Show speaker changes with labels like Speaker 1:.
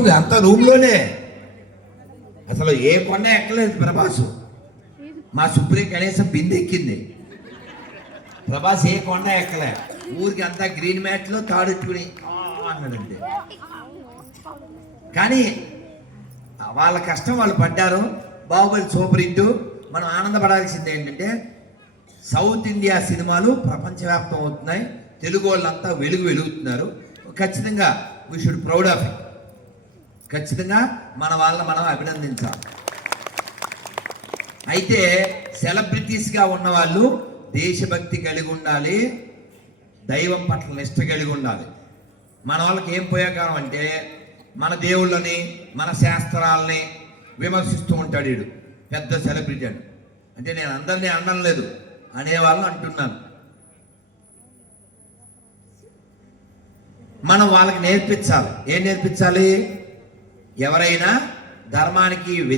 Speaker 1: మొత్తం అంత రూమ్లోనే. అసలు ఏ కొండ ఎక్కలేదు ప్రభాసు. మా సుప్రీం కనీసం బిందె ఎక్కింది. ప్రభాస్ ఏ కొండ ఎక్కలే. ఊరికి అంతా గ్రీన్ మ్యాట్లో తాడుట్టుకుని అన్నాడండి కానీ వాళ్ళ కష్టం వాళ్ళు పడ్డారు. Baahubali super hit. మనం ఆనందపడాల్సింది ఏంటంటే సౌత్ ఇండియా సినిమాలు ప్రపంచవ్యాప్తం అవుతున్నాయి. తెలుగు వాళ్ళంతా వెలుగు వెలుగుతున్నారు. ఖచ్చితంగా we should proud of it ఖచ్చితంగా మన వాళ్ళని మనం అభినందించాలి అయితే సెలబ్రిటీస్గా ఉన్నవాళ్ళు దేశభక్తి కలిగి ఉండాలి దైవం పట్ల నిష్ట కలిగి ఉండాలి. మన వాళ్ళకి ఏం పోయాకాలం అంటే మన దేవుళ్ళని మన శాస్త్రాలని విమర్శిస్తూ ఉంటాడు వీడు పెద్ద సెలబ్రిటీ అని. అంటే నేను అందరినీ అనడం లేదు అనేవాళ్ళు అంటున్నాను. మనం వాళ్ళకి నేర్పించాలి. ఏం నేర్పించాలి? ఎవరైనా ధర్మానికి